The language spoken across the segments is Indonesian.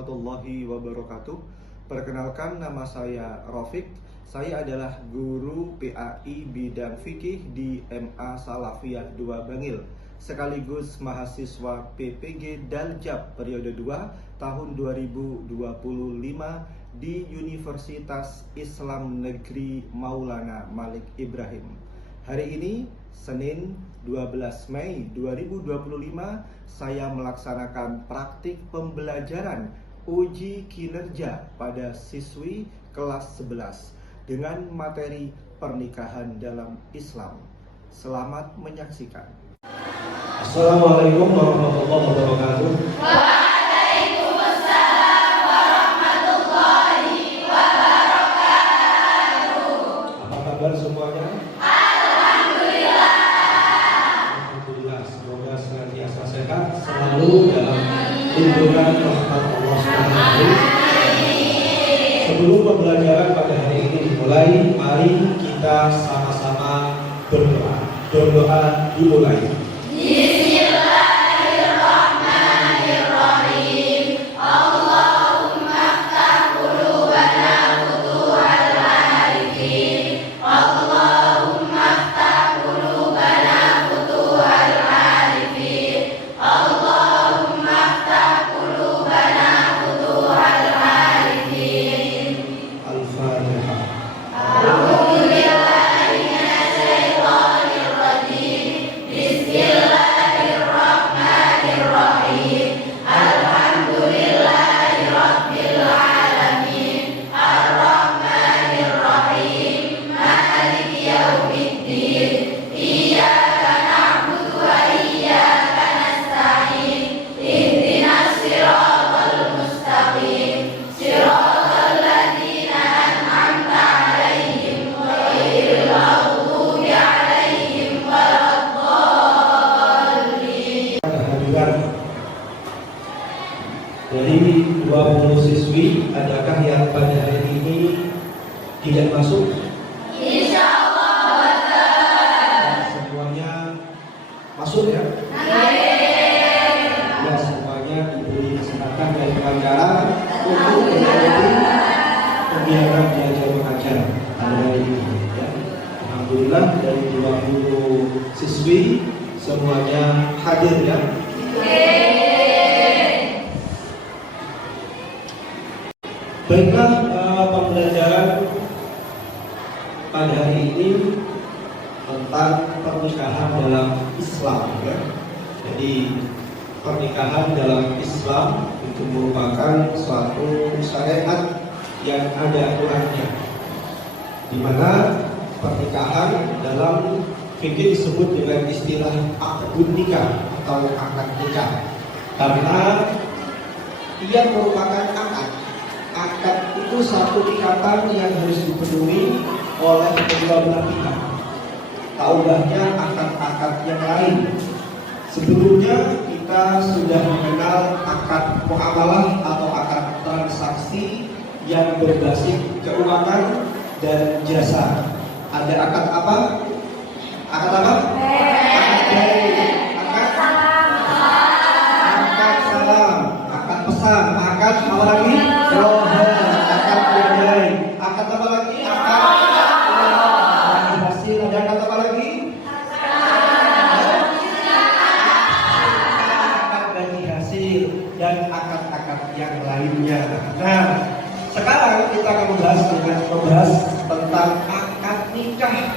warahmatullahi wabarakatuh. Perkenalkan, nama saya Rafiq. Saya adalah guru PAI bidang fikih di MA Salafiyah 2 Bangil, sekaligus mahasiswa PPG Daljab periode 2 tahun 2025 di Universitas Islam Negeri Maulana Malik Ibrahim. Hari ini, Senin 12 Mei 2025, saya melaksanakan praktik pembelajaran uji kinerja pada siswi kelas 11 dengan materi pernikahan dalam Islam. Selamat menyaksikan. Assalamualaikum warahmatullahi wabarakatuh. Waalaikumsalam warahmatullahi wabarakatuh. Apa kabar semuanya? Alhamdulillah. Alhamdulillah, semoga senantiasa sehat selalu dalam lindungan rahmat Allah Subhanahu. Sebelum pembelajaran pada hari ini dimulai, mari kita sama-sama berdoa. Doa dimulai. Bismillahirrahmanirrahim. Allahumma aftah qulubana futuhal arifin. Allahumma aftah qulubana futuhal arifin. Allahumma aftah qulubana futuhal arifin. Al-Fatihah. A'udzu billahi minasyaitonir rajim. Bismillahirrahmanirrahim. Alhamdulillahi rabbil alamin. Ar-Rahmanir Rahim. Maliki yaumiddin. Iyyaka na'budu wa iyyaka nasta'in. Ihdinas siratal mustaqim. Siratal ladzina an'amta 'alaihim ghairil maghdubi 'alaihim waladdallin. Kehadiran dari 20 siswi, adakah yang pada hari ini tidak masuk? Insyaallah betul. Semuanya masuk ya? Ya, semuanya diberi kesempatan dan kelancaran untuk mengikuti kegiatan belajar mengajar pada hari ini ya. Alhamdulillah, dari 20 siswi semuanya hadir ya. Baiklah, pembelajaran pada hari ini tentang pernikahan dalam Islam ya. Jadi pernikahan dalam Islam itu merupakan suatu syariat yang ada aturannya, di mana pernikahan dalam fikih disebut dengan istilah akad nikah atau akad nikah, karena ia merupakan akad. Akad itu satu ikatan yang harus dipenuhi oleh kedua belah pihak. Taubahnya akad-akad yang lain. Sebelumnya kita sudah mengenal akad muamalah atau akad transaksi yang berbasis keuangan dan jasa. Ada akad apa? Akad apa? Akad baik, akad salam, akad pesan, akad apa lagi? Rohan, akad berdai, akad apa lagi? Akad hasil, ada akad apa lagi? Akad bagi hasil dan akad-akad yang lainnya. Nah, sekarang kita akan membahas tentang akad nikah.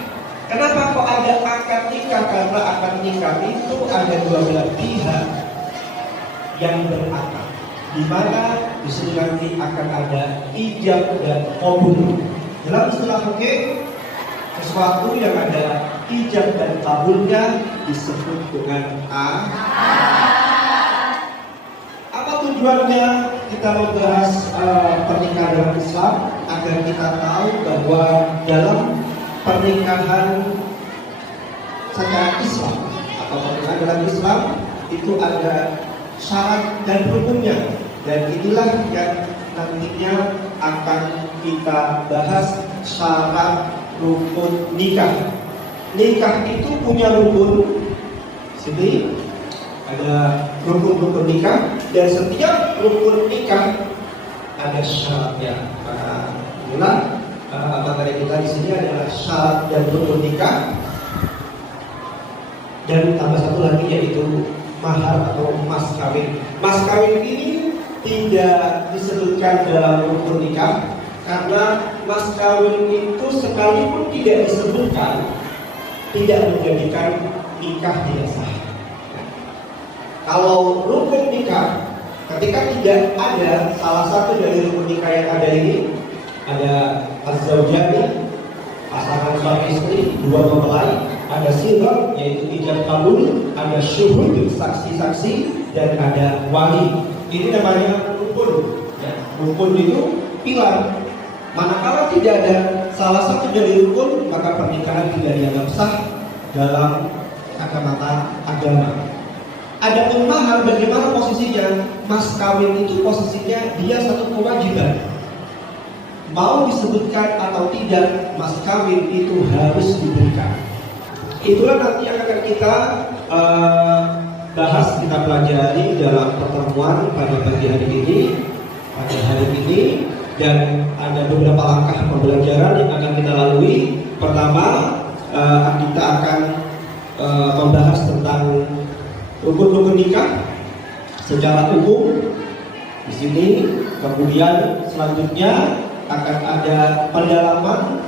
Kenapa kok ada akad nikah? Karena akad nikah itu ada dua belah pihak yang berakad, di mana di sini nanti akan ada ijab dan qabul. Dalam istilah fikih, sesuatu yang ada ijab dan qabulnya disebut dengan Apa tujuannya kita membahas pernikahan dalam Islam? Agar kita tahu bahwa dalam pernikahan secara Islam atau pernikahan dalam Islam itu ada syarat dan rukunnya, dan inilah yang nantinya akan kita bahas, syarat rukun nikah. Nikah itu punya rukun. Sini ada rukun-rukun nikah, dan setiap rukun nikah ada syaratnya. Inilah materi kita di sini adalah syarat dan rukun nikah. Dan tambah satu lagi yaitu mahar atau mas kawin. Mas kawin ini tidak disebutkan dalam rukun nikah karena mas kawin itu sekalipun tidak disebutkan tidak menjadikan nikah tidak sah. Kalau rukun nikah, ketika tidak ada salah satu dari rukun nikah yang ada ini, ada az-zaujani, pasangan suami istri, dua mempelai, ada sirah yaitu ijab kabul, ada syuhud saksi-saksi, dan ada wali. Ini namanya rukun. Ya, rukun itu pilar. Manakala tidak ada salah satu dari rukun, maka pernikahan tidak dianggap sah dalam kacamata agama. Adapun mahar, bagaimana posisinya? Mas kawin itu posisinya dia satu kewajiban. Mau disebutkan atau tidak, mas kawin itu harus diberikan. Itulah nanti akan kita bahas, kita pelajari dalam pertemuan pada pagi hari ini, dan ada beberapa langkah pembelajaran yang akan kita lalui. Pertama, kita akan membahas tentang rukun-rukun nikah secara umum di sini. Kemudian selanjutnya akan ada pendalaman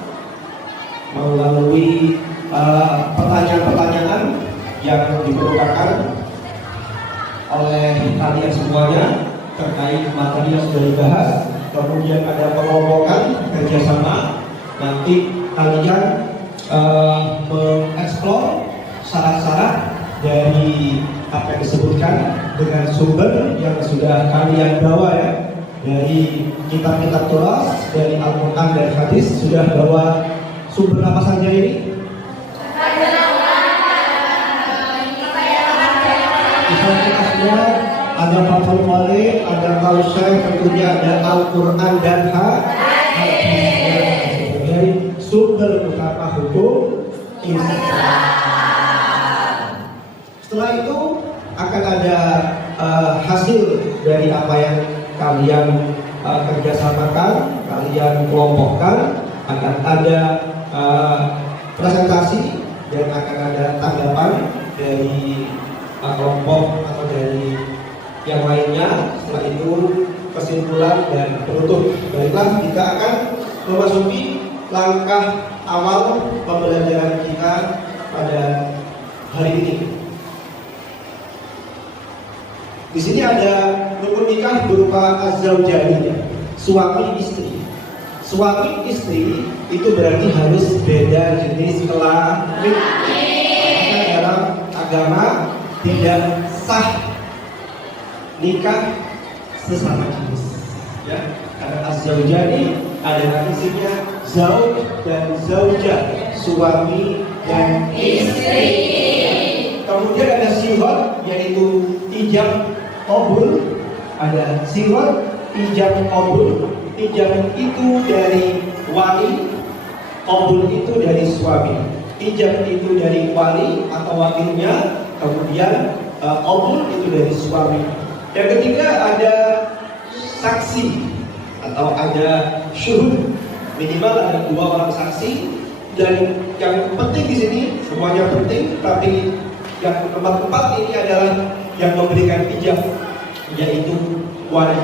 melalui pertanyaan-pertanyaan yang diperlukan oleh kalian semuanya terkait materi yang sudah dibahas. Kemudian ada pengelompokan kerjasama. Nanti kalian mengeksplor syarat-syarat dari apa yang disebutkan dengan sumber yang sudah kalian bawa ya, dari kitab-kitab Torah, dari Al-Quran dan hadis. Sudah bawa sumber apa saja ini? Ada Fathul Qorib, ada Kausar, tentunya ada Al-Quran dan hadis. Dari sumber utama hukum Islam. Setelah itu akan ada hasil dari apa yang kalian kerjasamakan, kalian kelompokkan. Akan ada presentasi dan akan ada tanggapan dari kelompok atau dari yang lainnya. Setelah itu kesimpulan dan penutup. Baiklah, kita akan memasuki langkah awal pembelajaran kita pada hari ini. Di sini ada rukun nikah berupa az-zaujani, suami istri. Suami istri itu berarti harus beda jenis kelamin. Karena dalam agama tidak sah nikah sesama jenis. Ya, karena az-zaujani ada isinya zauj dan zaujah, suami dan istri. Kemudian ada siwar yaitu ijab qabul, ada siwar ijab qabul. Ijab itu dari wali, qabul itu dari suami. Ijab itu dari wali atau wakilnya, kemudian qabul itu dari suami. Yang ketiga ada saksi atau ada syuhud, minimal ada 2 orang saksi. Dan yang penting di sini, semuanya penting, tapi yang nomor 4 ini adalah yang memberikan ijab, yaitu wali.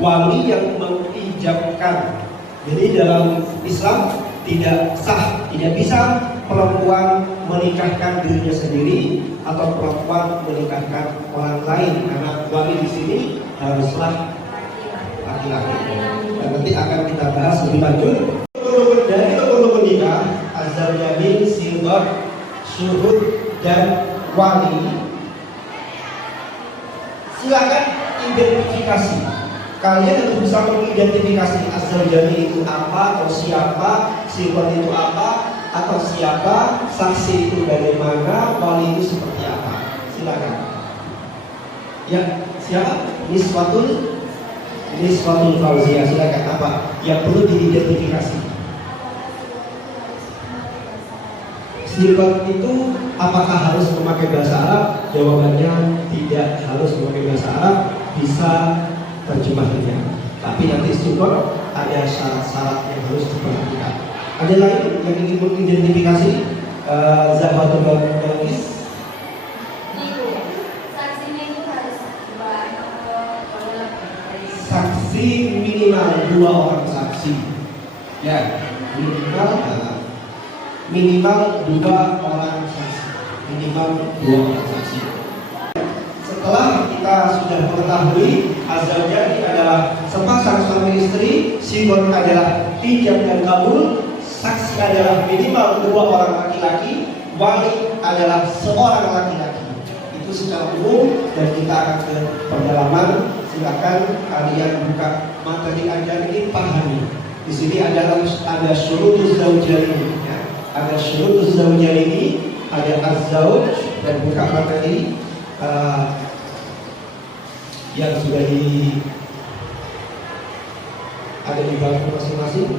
Wali yang mengijabkan. Jadi dalam Islam tidak sah, tidak bisa perempuan menikahkan dirinya sendiri atau perempuan menikahkan orang lain, karena wali di sini haruslah laki-laki. Dan nanti akan kita bahas lebih lanjut. Dari rukun nikah, az-zaujani, sirah, syuhud, dan wali. Silakan identifikasi. Kalian harus bisa mengidentifikasi az-zaujani itu apa, atau siapa, sirah itu apa, atau siapa, saksi itu bagaimana, wali itu seperti apa. Silakan. Ya, siapa? Niswatul Fauziyah. Silakan, apa yang perlu diidentifikasi? Sirah itu apakah harus memakai bahasa Arab? Jawabannya tidak harus memakai bahasa Arab, bisa terjemahnya. Tapi nanti syukur ada syarat-syarat yang harus diperhatikan. Ada lain yang ingin mengidentifikasi Zahatul Balkis? Saksinya itu harus Saksi minimal 2 orang saksi. Ya, minimal 2 orang saksi. Minimal 2 orang saksi. Setelah kita sudah mengetahui azalnya ini adalah sepasang suami istri, sigon adalah ijab dan kabul, saksi adalah minimal 2 orang laki-laki, wali adalah seorang laki-laki. Itu secara umum dan kita akan ke pendalaman. Silakan kalian buka materi ajar ini, pahami. Di sini ada syurutuz zaujaini, ya. Ada syurutuz zaujaini, ada az-zauj, dan buka materi yang sudah ada di bangku masing-masing.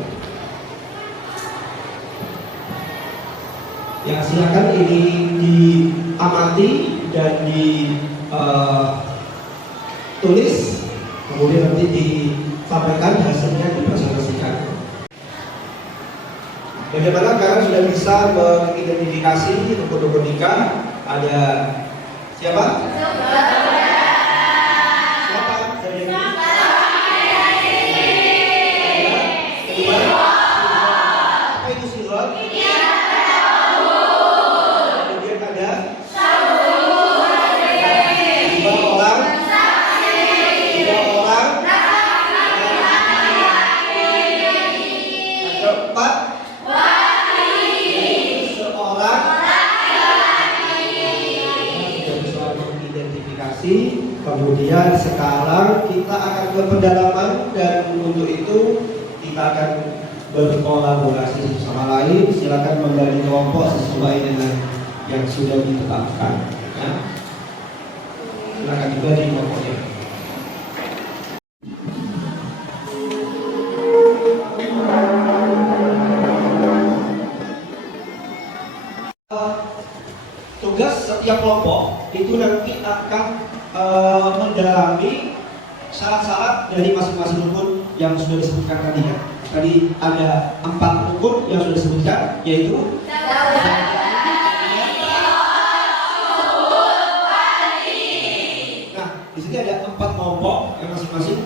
Ya, silakan ini diamati dan ditulis, kemudian nanti disampaikan hasilnya, dipresentasikan. Bagaimana kalian sudah bisa mengidentifikasi rukun-rukun nikah? Ada siapa? Kemudian sekarang kita akan ke pendalaman, dan untuk itu kita akan berkolaborasi sama lain. Silakan membagi kelompok sesuai dengan yang sudah ditetapkan. Ya. Silakan dibagi kelompoknya. Tugas setiap kelompok itu nanti akan mendalami syarat-syarat dari masing-masing rukun yang sudah disebutkan tadi, ya. Tadi ada 4 rukun yang sudah disebutkan, yaitu nah, di sini ada 4 kelompok yang masing-masing.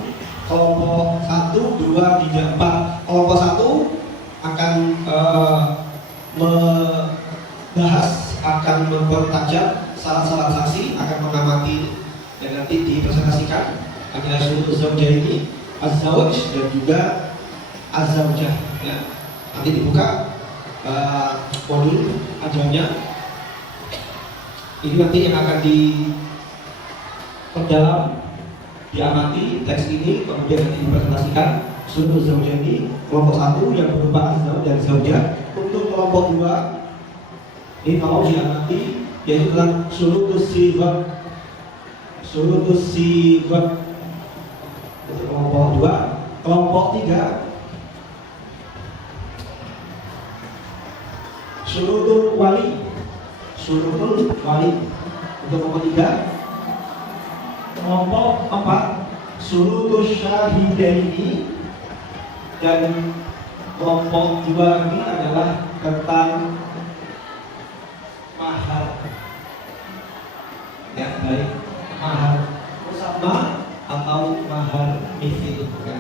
Kelompok 1, 2, 3, 4. Kelompok 1 akan membahas, akan mempertajam syarat-syarat saksi, akan mengamati dan nanti dipresentasikan. Ada syurutuz zaujaini, az-zauj, dan juga az-zaujah, ya. Nanti dibuka modul ajarnya. Ini nanti yang akan diperdalam, diamati teks ini, kemudian nanti dipresentasikan. Syurutuz zaujaini kelompok 1 yang berupa az-zauj dan zaujah. Untuk kelompok 2 ini kalau diamati, yaitu tentang syurutuz sighah. Syurutuz sighah untuk kelompok 2. Kelompok 3 syurutul wali. Syurutul wali untuk kelompok 3. Kelompok 4 syurutuz syahidaini, dan kelompok 2 ini adalah tentang mahar. Ya, baik. Mahar bersama atau mahar mithil, ya.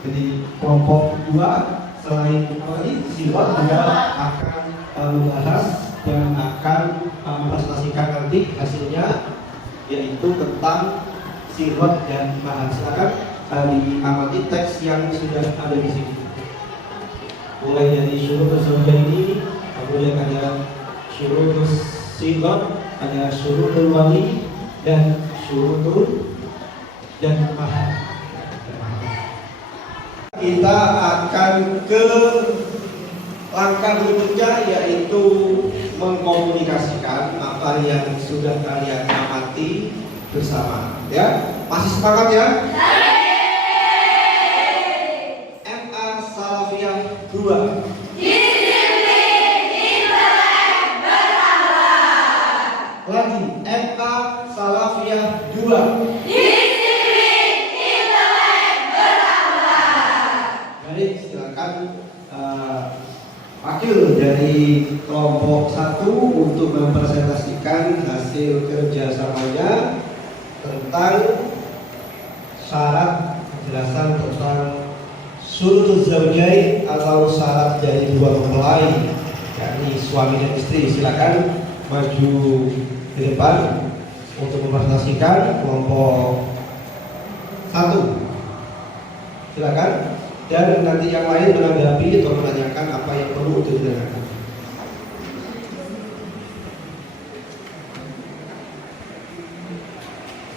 Jadi kelompok 2 selain tadi silat juga akan membahas dan akan mempresentasikan nanti hasilnya, yaitu tentang silat dan mahar. Silakan diamati teks yang sudah ada di sini. Mulai dari syurutuz zaujaini, kemudian ada syurutuz sighah, ada syurutul wali, dan syurutul dan mahar. Kita akan ke langkah berikutnya, yaitu mengkomunikasikan apa yang sudah kalian amati bersama. Ya, masih semangat ya? MA Salafiyah 2. Lagi, MA Salafiyah 2. Disiplin, intelek, berakhlak. Baik, silakan wakil dari kelompok 1 untuk mempresentasikan hasil kerjasamanya tentang syarat penjelasan tentang syurutuz zaujain atau syarat dari dua mempelai, yakni suami dan istri. Silakan maju ke depan untuk mempresentasikan kelompok 1. Silakan. Dan nanti yang lain menanggapi atau menanyakan apa yang perlu untuk ditanyakan.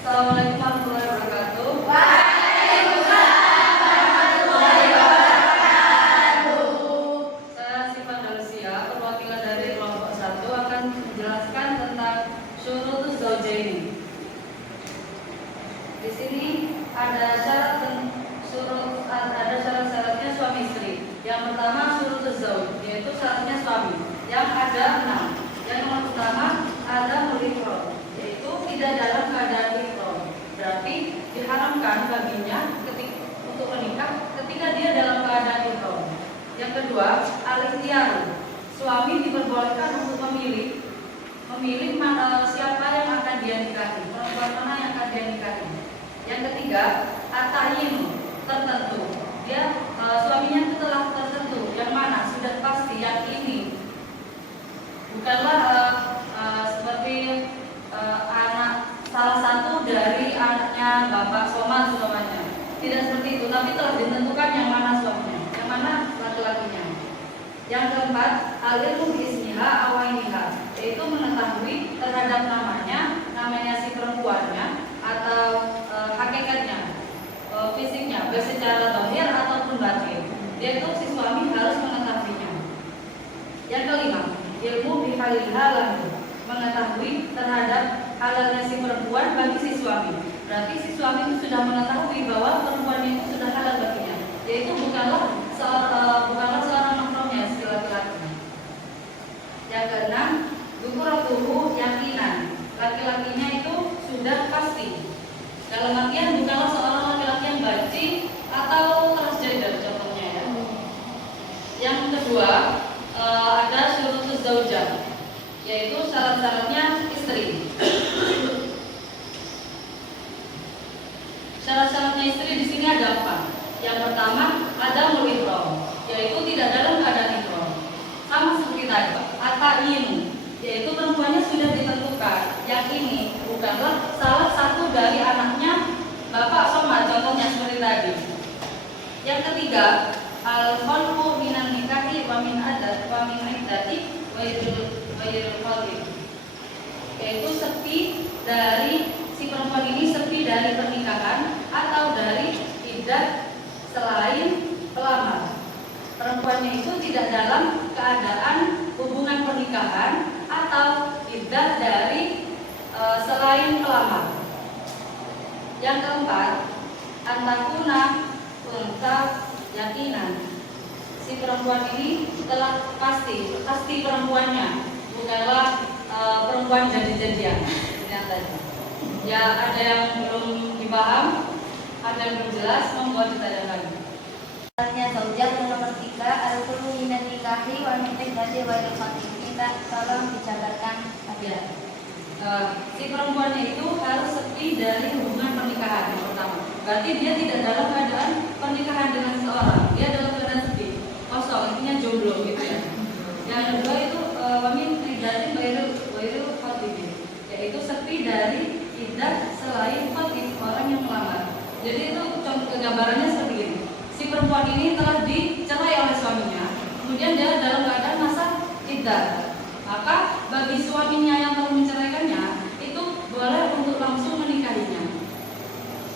Assalamualaikum warahmatullahi wabarakatuh. Saya Syifa Dalusia, perwakilan dari kelompok 1 akan menjelaskan tentang syurutuz zaujaini. Di sini ada syarat-syaratnya suami istri. Yang pertama syurutuz zauj, yaitu syaratnya suami. Yang ada 6. Yang nomor pertama ada mulifrod, yaitu tidak dalam keadaan ihram. Berarti diharamkan baginya untuk menikah ketika dia dalam keadaan ihram. Yang kedua, al-ikhtiyar. Suami diperbolehkan untuk memilih siapa yang akan dia nikahi, perempuan mana yang akan dia nikahi. Yang ketiga, at-ta'yin, tertentu. Suaminya itu telah tertentu, yang mana sudah pasti, yang ini bukanlah seperti anak salah satu dari anaknya Bapak Somad semuanya. Tidak seperti itu, tapi telah ditentukan yang mana suaminya, yang mana laki-lakinya. Yang keempat, al-ilmu biismiha awainiha, yaitu mengetahui terhadap namanya si perempuannya atau hakikatnya, fisiknya, baik secara zahir ataupun batin. Yaitu si suami harus mengetahuinya. Yang kelima, ilmu bihalilha lahu, mengetahui terhadap halalnya si perempuan bagi si suami. Berarti si suami itu sudah mengetahui bahwa perempuan itu sudah halal baginya, yaitu bukanlah seorang mahramnya si laki-laki. Yang keenam, dzukhratuhu yaqinan, laki-lakinya itu sudah pasti. Dalam artian bukanlah seorang laki-laki yang baci atau transgender contohnya ya. Yang kedua, ada syurutuz zaujah, yaitu syarat-syaratnya istri. Syarat-syaratnya istri di sini ada 4. Yang pertama ada mulihram, yaitu tidak dalam keadaan ihram. Sama seperti tadi, at-ta'yin, yaitu perempuannya sudah ditentukan. Yang ini bukanlah salah satu dari anaknya Bapak Somad contohnya seperti tadi. Yang ketiga, al-khalqu minan nikahi wa min adat wa min iddati wa yadul khalqi, yaitu sepi dari si perempuan ini, sepi dari pernikahan atau dari iddah selain pelamar. Perempuannya itu tidak dalam keadaan hubungan pernikahan atau iddah dari selain pelamar. Yang keempat, antakuna unta yakinan, si perempuan ini telah pasti perempuannya, bukanlah perempuan jadi-jadian. Ya, ada yang belum dipaham, ada yang belum jelas, membuat ditanyakan. Syaratnya zaujah yang nomor 3, al-kullu minan nikahi wa min iddati wa ilfati. Minta tolong dijabarkan. Ya. Si perempuannya itu harus sepi dari hubungan pernikahan yang pertama. Berarti dia tidak dalam keadaan pernikahan dengan seseorang, dia dalam keadaan sepi, kosong, intinya jomblo gitu ya. Yang kedua itu wamin iddatin wairu khatibin, yaitu sepi dari iddah selain khatib, orang yang melamar. Jadi itu contoh gambarannya seperti ini. Si perempuan ini telah dicerai oleh suaminya, kemudian dia dalam keadaan masa iddah. Maka bagi suaminya yang telah menceraikannya itu boleh untuk langsung menikahinya,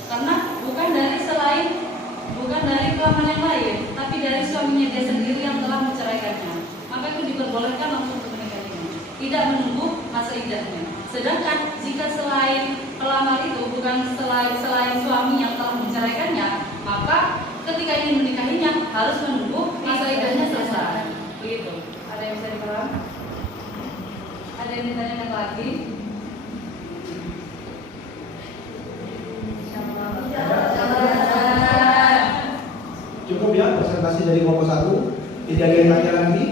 karena bukan dari kelaman yang lain, tapi dari suaminya dia sendiri yang telah menceraikannya. Maka itu diperbolehkan langsung untuk menikahinya, tidak menunggu masa iddahnya. Sedangkan jika selain pelamar itu bukan selain suami yang telah menceraikannya, maka ketika ingin menikahinya harus menunggu masa iddahnya selesai. Begitu. Ada yang bisa dipaham? Ada yang ditanyakan lagi? Cukup ya presentasi dari kelompok 1. Tidak ada yang tanya lagi?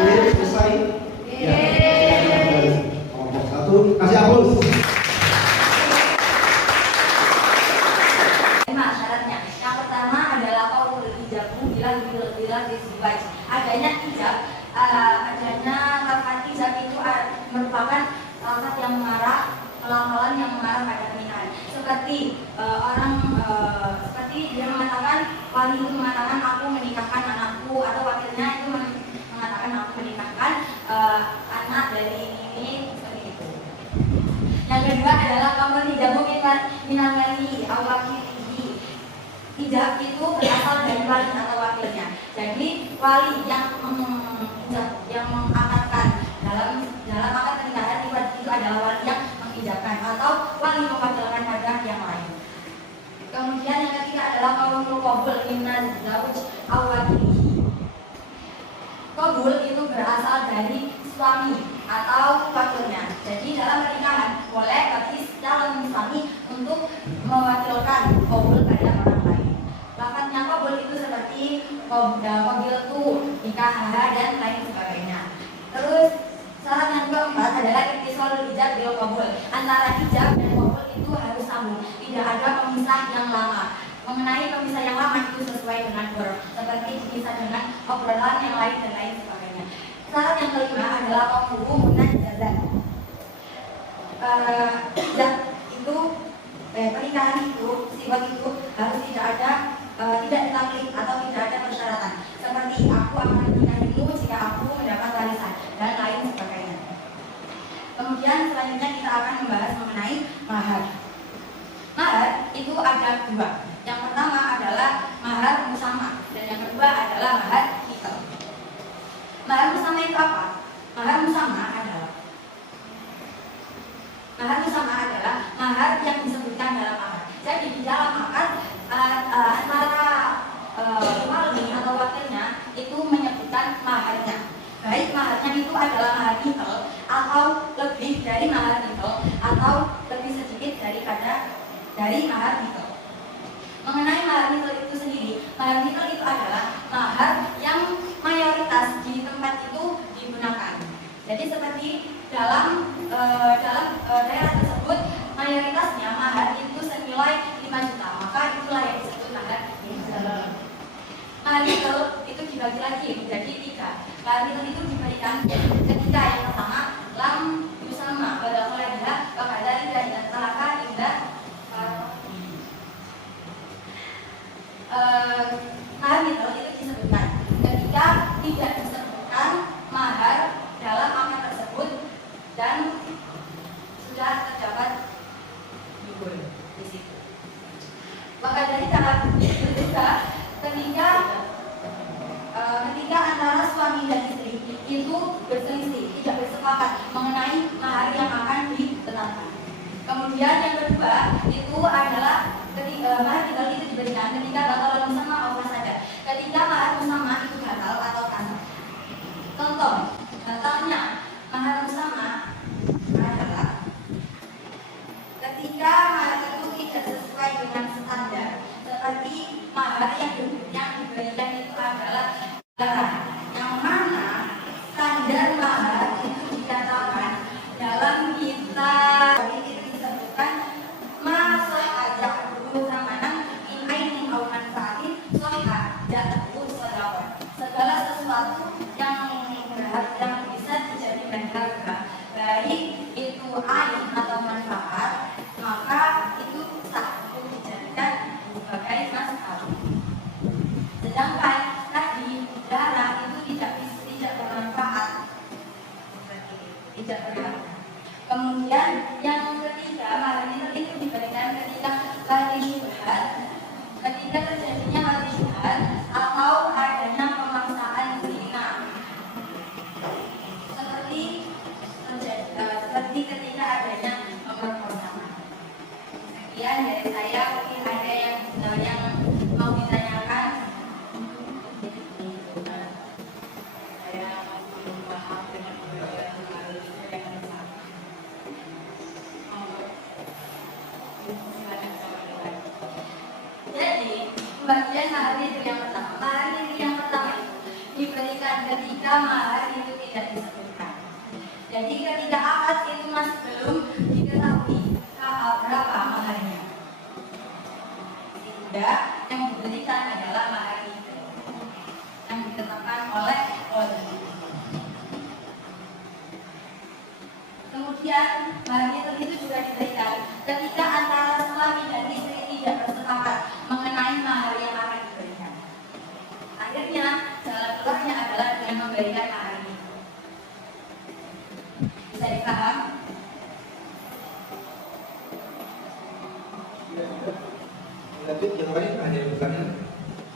Oke, selesai. Ya, dari kelompok 1 kasih aplaus. Syaratnya, yang pertama adalah qaul ijabmu bila disibaj. Adanya ijab, adanya lafaz ijab itu merupakan lafaz yang mengarah, pelafalan yang mengarah pada pernikahan. Seperti seperti dia mengatakan, wali itu mengatakan aku menikahkan anakku, atau wakilnya itu mengatakan aku menikahkan anak dari ini, seperti itu. Yang kedua adalah qaul ijabmu minal wali aw wakilihi. Ijab itu berasal dari wali atau wakilnya. Jadi wali yang mengakadkan dalam akad pernikahan itu adalah wali yang mengijabkan atau wali mewakilkan pada yang lain. Kemudian yang ketiga adalah qaulul qabul minaz zauj aw wakilihi. Qabul itu berasal dari suami atau wakilnya. Jadi dalam pernikahan boleh bagi calon suami untuk mewakilkan qabul pada orang lain. Lafaznya qabul itu seperti qabil tu, nikah, dan lain sebagainya. Terus syarat yang keempat adalah ittisalul ijab bil qabul. Antara ijab dan qabul itu harus sambung, tidak ada pemisah yang lama. Mengenai pemisah yang lama itu sesuai dengan Quran, seperti dipisah dengan obrolan yang lain dan lain sebagainya. Syarat yang kelima adalah qauluhu munajjazan. Itu pernikahan itu, sifat itu harus tidak ada tidak ditaklif atau tidak ada persyaratan. Seperti aku akan menikahimu jika aku mendapat warisan dan lain sebagainya. Kemudian selanjutnya kita akan membahas mengenai mahar. Mahar itu ada dua. Yang pertama adalah mahar musamma dan yang kedua adalah mahar nikah. Mahar musamma itu apa? Mahar musamma adalah mahar yang disebutkan dalam akad. Jadi di dalam akad antara wali atau wakilnya itu menyebutkan maharnya. Baik maharnya itu adalah mahar nikah atau lebih dari mahar nikah atau lebih sedikit dari mahar nikah. Mengenai mahar nikah itu sendiri, mahar nikah itu adalah mahar yang mayoritas di tempat itu digunakan. Jadi seperti dalam daerah tersebut mayoritasnya mahar itu senilai 5 juta, maka itulah yang disebut mahar nikah. Mahar nikah itu dibagi lagi menjadi 3. Mahar nikah itu diberikan ketika yang pertama lam yusama pada dia kepada dan talaka indah. Mahar nikah itu disebutkan ketika tidak disebutkan mahar dalam akad tersebut dan sudah terdapat dukul di situ. Maka dari cara juga ketika antara suami dan istri itu berselisih, tidak bersepakat mengenai mahar yang akan ditetapkan. Kemudian yang kedua itu adalah mahar nikah itu diberikan ketika batal bersama apa saja. Ketika mahar bersama itu batal atau kasar. Contoh batalnya mahar bersama adalah ketika mahar itu tidak sesuai dengan standar, seperti mahar yang diberikan itu adalah yang mana standar mahar itu dikatakan dalam kitab ini disebutkan masa ajak dulu zamanan inain au manfaatin soha jatuh sedekah. Segala sesuatu yang bisa dijadikan harga, baik itu ain atau manfaat, maka itu sah untuk dijadikan sebagai mas kawin. Kemudian mahar itu yang pertama. Mahar itu yang pertama itu diberikan ketika mahar itu tidak disebutkan. Jadi ketika akad itu masih belum diketahui berapa maharnya. Tidak, yang diberikan adalah mahar itu yang ditetapkan oleh wali. Kemudian mahar itu juga diberikan ketika antara suami dan istri tidak bersepakat mengenai mahar yang akan diberikan. Akhirnya jalan keluarnya adalah dengan memberikan mahar ini. Bisa dipaham? Lanjut yang lain ada yang bertanya?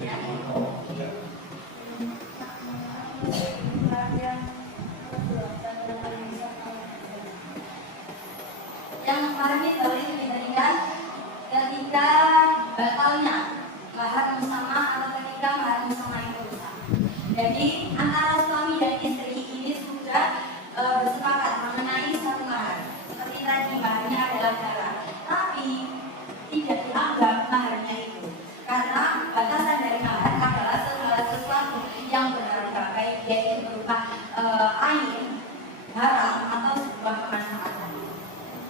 Ya. Oh, ya. Yang mahar itu diberikan ketika batalnya mahar musamah atau ketika mahar musamah itu rusak. Jadi antara suami dan istri ini sudah bersepakat mengenai satu mahar. Seperti tadi maharnya adalah darah, tapi tidak dianggap maharnya itu karena batasan dari mahar adalah segala sesuatu yang berharga, baik dia itu berupa ain, barang atau sebuah kemanfaatan.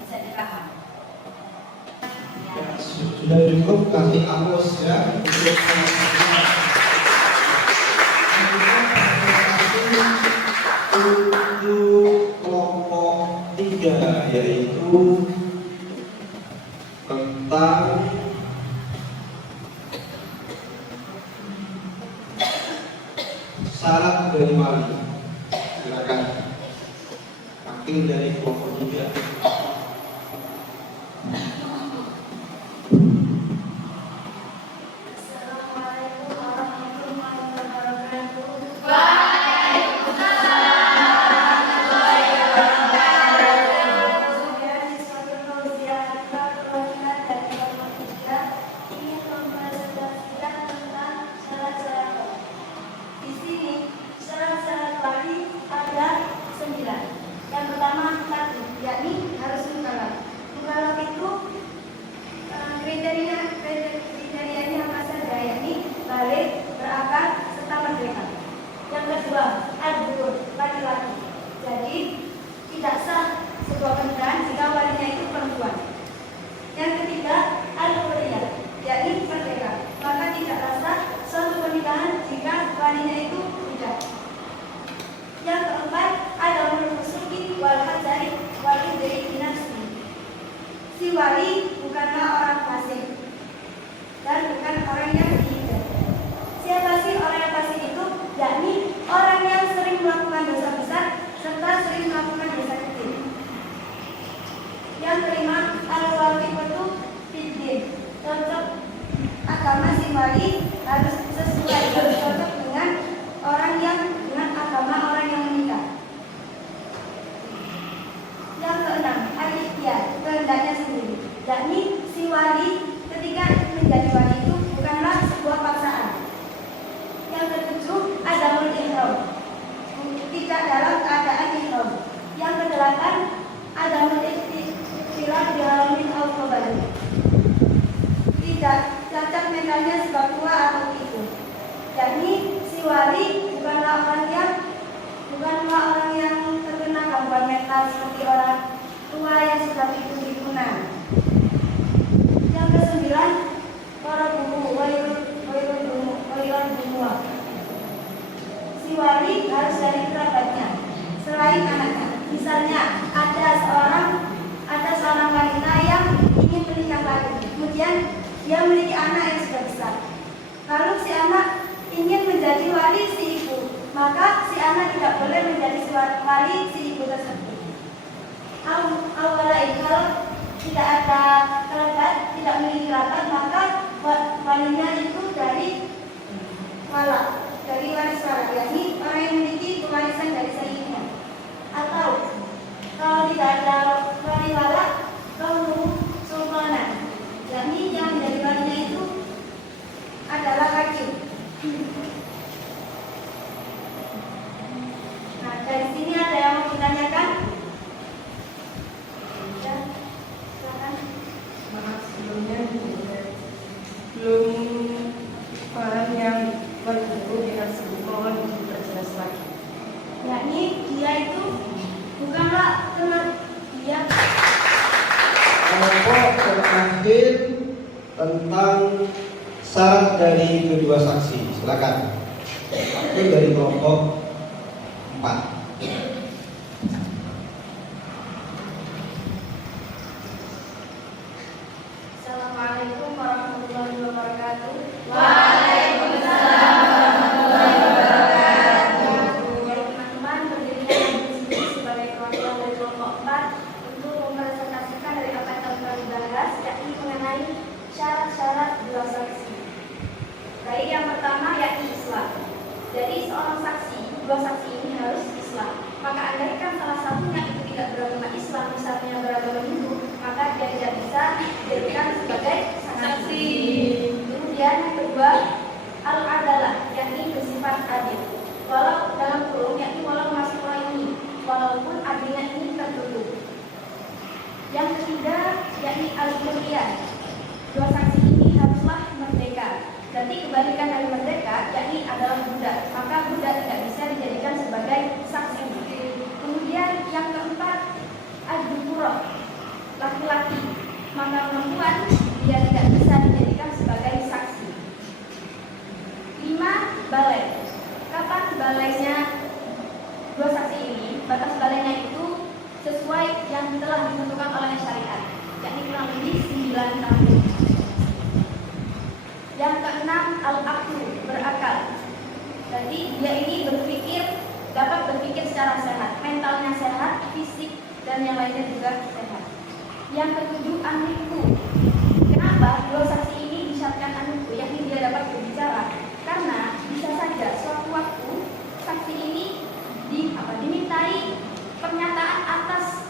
Bisa dipahami? Ya, sudah cukup, kasih aplaus ya untuk kelompok 3, yaitu tentang syarat dari wali. Silakan wakil dari kelompok 3. Assalamualaikum warahmatullahi wabarakatuh. Di sini syarat-syarat wali ada 9. Yang pertama 1, yakni harus mukallaf. Mukallaf itu kriterianya apa saja, yakni balik, berakal, serta merdeka. Yang kedua, ad-dur, laki-laki. Jadi tidak sah sebuah pernikahan jika walinya itu perempuan. Yang ketiga, al-hurriyah, yakni merdeka. Maka tidak sah suatu pernikahan jika walinya itu budak. Yang keempat, ada musuki wal hadzari wal idri binafsi. Si wali bukanlah orang fasik dan bukan orang yang diingat. Siapa sih orang yang fasik itu? Yakni orang yang sering melakukan dosa besar serta sering melakukan dosa kecil. Yang kelima, al-waqifatu fid-din. Cocok agama si wali harus sesuai, harus cocok dengan agama orang yang menikah. Yang keenam, al-ikhtiyar, kehendaknya sendiri. Yakni si wali ketika menjadi wali itu bukanlah sebuah paksaan. Yang ketujuh, adamul ihram, tidak dalam keadaan ihram. Yang kedelapan, adamul ikhtilar dihalamin al-qabali, tidak cacat mentalnya sebab tua atau itu. Yakni si wali bukanlah orang yang terkena gangguan mental seperti orang tua yang sudah pikun-pikunan. Yang kesembilan, para buku si wali harus dari kerabatnya selain anaknya. Misalnya ada seorang wanita yang ingin menikah lagi, kemudian dia memiliki anak yang sudah besar. Lalu si anak ingin menjadi wali si ibu, maka si anak tidak boleh menjadi wali si ibu tersebut. Awalnya kalau tidak ada kerabat, tidak memiliki kerabat, maka walinya itu dari waris wala, yakni orang yang memiliki pewarisan dari sayyinya. Atau kalau tidak ada wali wala, kaum sultanan, yakni yang menjadi walinya itu adalah hakim. Nah, dari sini ada yang mau ditanyakan? Ya, silakan. Maaf sebelumnya belum yang menyebut dengan sebut mohon diperjelas lagi. Yakni dia itu bukanlah teman dia. Kelompok terakhir tentang syarat dari kedua saksi. Silakan. Itu dari kelompok 4. Assalamualaikum warahmatullahi wabarakatuh. Waalaikumsalam warahmatullahi wabarakatuh. Teman-teman, berdirinya di sini sebagai perwakilan dari kelompok 4 untuk mempresentasikan dari apa yang telah dibahas, yakni mengenai syarat-syarat dua saksi. Baik, yang pertama yakni Islam. Jadi seorang saksi, dua saksi ini harus Islam. Maka andaikan salah satunya itu tidak beragama Islam, misalnya beragama Hindu, maka dia tidak bisa dijadikan sebagai saksi. Kemudian yang kedua, al-adalah, yakni bersifat adil. Walau dalam kurung, yakni walau masih ini, walaupun adilnya ini tertutup. Yang ketiga, yakni al-hurriyah. Dua saksi ini haruslah merdeka. Berarti kebalikan dari merdeka, yakni adalah budak. Maka budak tidak bisa dijadikan sebagai saksi. Kemudian yang keempat, ad-dukurah, laki-laki. Maka perempuan dia tidak bisa dijadikan sebagai saksi. 5. Balai. Kapan balainya dua saksi ini? Batas balainya itu sesuai yang telah ditentukan oleh syariat, yakni kurang lebih 9 tahun. Yang keenam, al-aqlu, berakal. Jadi dia ini dapat berpikir secara sehat, mentalnya sehat, fisik dan yang lainnya juga sehat. Yang ketujuh, an-nutqu. Kenapa dua saksi ini disyaratkan an-nutqu, yakni dia dapat berbicara? Karena bisa saja suatu waktu saksi ini dimintai pernyataan atas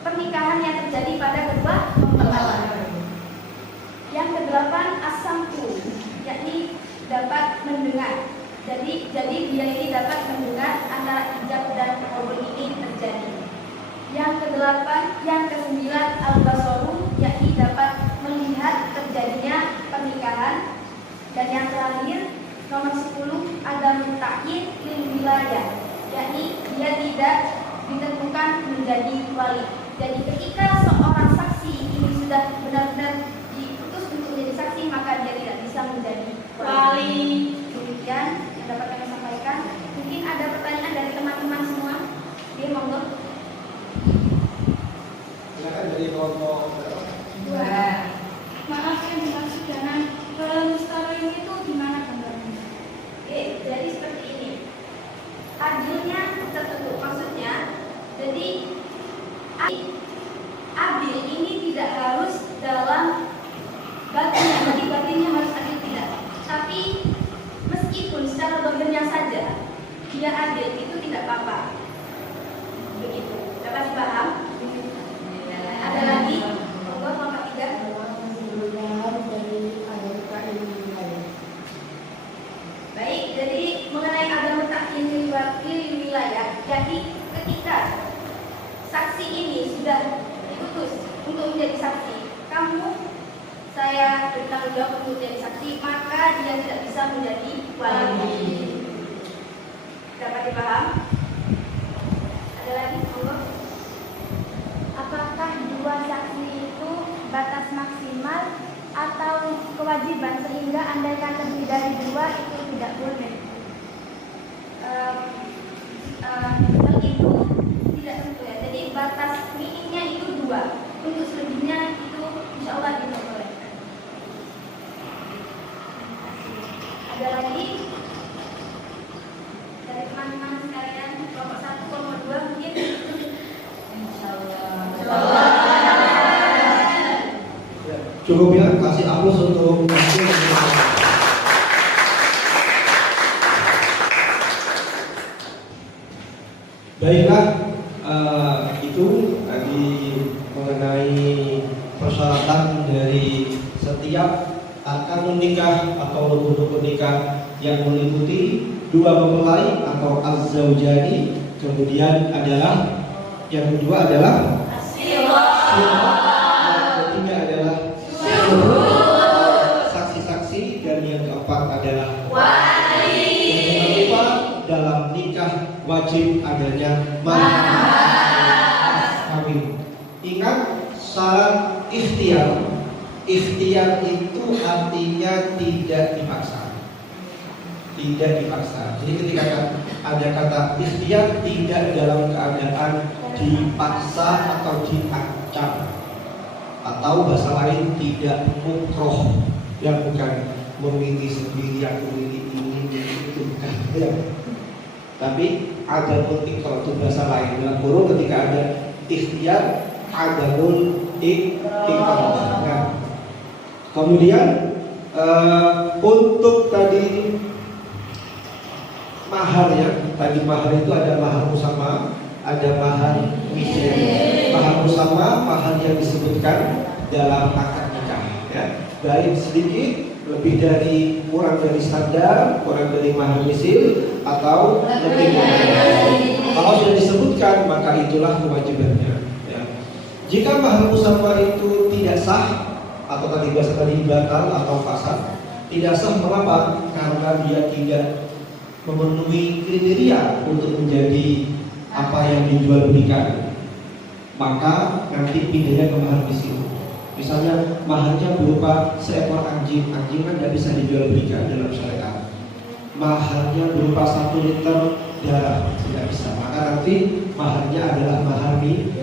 pernikahan yang terjadi pada kedua mempelai. Yang kedelapan, as-sam'u, yakni dapat mendengar. Jadi dia ini dapat mendengar antara ijab dan qabul ini terjadi. Yang kesembilan, al-basaru, yakni dapat melihat terjadinya pernikahan. Dan yang terakhir, nomor 10, ada ta'yin lil wilayah, yakni dia tidak ditentukan menjadi wali. Jadi ketika seorang saksi ini sudah benar-benar diutus untuk menjadi saksi, maka dia tidak bisa menjadi wali. Demikian yang dapat kami sampaikan. Mungkin ada pertanyaan dari teman-teman semua. Dia monggo. Silakan dari kelompok 2. Maaf yang dimaksud dengan mustaqim itu gimana gambarnya? Jadi seperti ini. Adilnya tertentu, maksudnya jadi adil ini tidak harus dalam batinnya, jadi batinnya harus adil tidak. Tapi meskipun secara dohirnya saja dia adil, itu tidak apa-apa. Begitu. Dapat dipaham? Ada lagi? Monggo kelompok 3. Baik, jadi mengenai agama ta'yin wilayah, jadi ketika saksi ini sudah diutus untuk menjadi saksi, saya bertanggung jawab untuk menjadi saksi, maka dia tidak bisa menjadi wali. Dapat dipaham? Ada lagi? Monggo. Apakah dua saksi itu batas maksimal atau kewajiban sehingga andaikan lebih dari 2 itu tidak boleh? Hal itu tidak tentu ya. Jadi batas minimnya itu 2. Untuk selebihnya itu insya Allah diperbolehkan. Ada lagi dari teman-teman sekalian, kelompok 1, kelompok 2 mungkin? Insya Allah. Cukup ya, kasih aplaus untuk baiklah, itu tadi mengenai persyaratan dari setiap akad menikah atau rukun nikah yang meliputi dua mempelai atau az-zaujani. Kemudian adalah yang kedua adalah yang ketiga adalah saksi-saksi, dan yang keempat adalah ada wali. Dan jangan lupa dalam nikah wajib adanya mahar kawin. Ingat syarat ikhtiar. Ikhtiar itu artinya tidak dipaksa. Tidak dipaksa. Jadi ketika ada kata ikhtiar, tidak dalam keadaan dipaksa atau diancam, atau bahasa lain tidak mukroh, yang bukan memilih sendiri, aku milih ini itu bukan ya. Tapi ada penting kalau itu bahasa lain dalam kurung ketika ada ikhtiar, ada ikhtiar. Nah, kemudian untuk tadi maharnya, tadi mahar itu ada mahar musamma, ada mahar misal. Mahar musamma, mahar yang disebutkan dalam akad nikah, ya. Baik sedikit, lebih dari, kurang dari standar, kurang dari mahar misal, atau lebih dari. Kalau sudah disebutkan, maka itulah kewajibannya, ya. Jika mahar musamma itu tidak sah, atau tadi bahasa tadi batal atau fasad, tidak sah, mengapa? Karena dia tidak memenuhi kriteria untuk menjadi apa yang dijual belikan, maka nanti pindahnya ke mahar misal. Misalnya maharnya berupa seekor anjing, anjing kan tidak bisa dijual belikan dalam syariat. Maharnya berupa 1 liter darah, tidak bisa. Maka nanti maharnya adalah mahar misal.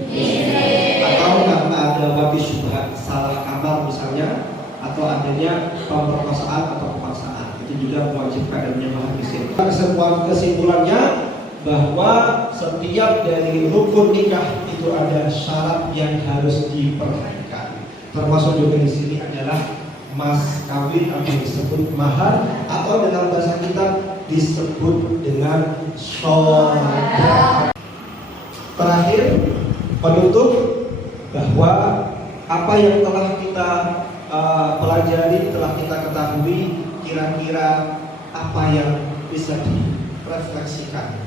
Atau karena ada wabi syubhat, salah kamar misalnya, atau adanya pemerkosaan atau pemaksaan, itu juga mewajibkan adanya mahar misal. Kesimpulannya bahwa setiap dari rukun nikah itu ada syarat yang harus diperhatikan. Termasuk juga di sini adalah mas kawin atau disebut mahar, atau dalam bahasa kita disebut dengan sholat. Terakhir, penutup, bahwa apa yang telah kita pelajari, telah kita ketahui, kira-kira apa yang bisa direfleksikan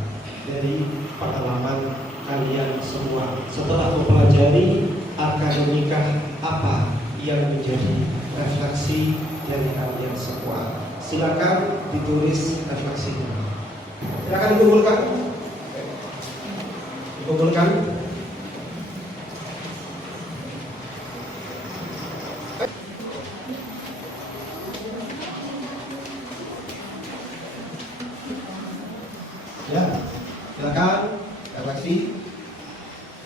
dari pengalaman kalian semua setelah mempelajari akad nikah, apa yang menjadi refleksi dari kalian semua. Silakan ditulis refleksinya. Silakan dikumpulkan. Dikumpulkan. Ya, silakan refleksi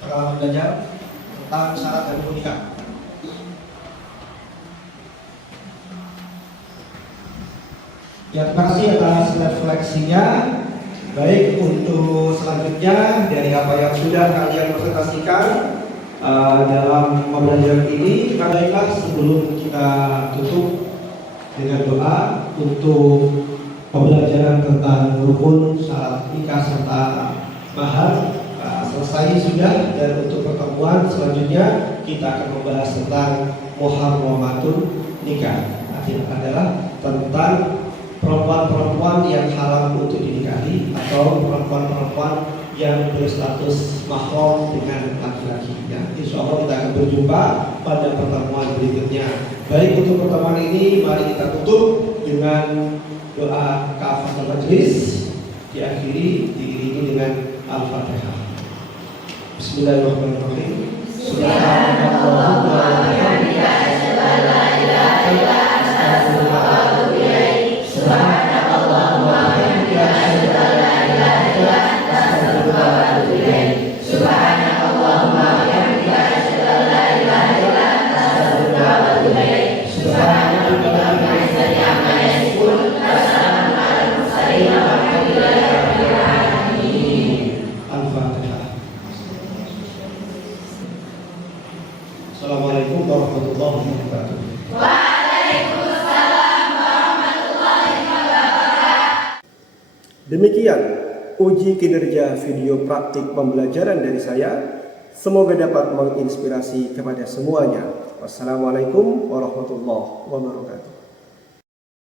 pengalaman belajar tentang syarat dan rukun nikah. Ya, terima kasih atas refleksinya. Baik, untuk selanjutnya dari apa yang sudah kalian presentasikan dalam pembelajaran ini, baiklah sebelum kita tutup dengan doa untuk pembelajaran tentang rukun, syarat nikah serta mahar selesai sudah, dan untuk pertemuan selanjutnya kita akan membahas tentang muharramatun nikah. Artinya adalah tentang perempuan-perempuan yang haram untuk dinikahi atau perempuan-perempuan yang berstatus mahram dengan laki-laki. Ya, insya Allah kita akan berjumpa pada pertemuan berikutnya. Baik, untuk pertemuan ini mari kita tutup dengan doa kafatul majlis, diakhiri diiringi dengan Al-Fatihah. Bismillahirrahmanirrahim. Subhanallahumma wa bihamdika asyhadu an la ilaha illa anta astaghfiruka wa atubu ilaik. Subhanallahumma wa bihamdika asyhadu an la ilaha illa anta astaghfiruka wa atubu ilaik. Subhanallahumma wa bihamdika asyhadu an la ilaha illa anta astaghfiruka wa atubu ilaik. Subhanallah wa bihamdihi amma yasifun. Wassalamu ala al-mursalin walhamdulillahi rabbil alamin. Al-Fatihah. Assalamualaikum warahmatullahi wabarakatuh. Waalaikumsalam warahmatullahi wabarakatuh. Demikian uji kinerja video praktik pembelajaran dari saya. Semoga dapat menginspirasi kepada semuanya. Wassalamualaikum warahmatullahi wabarakatuh.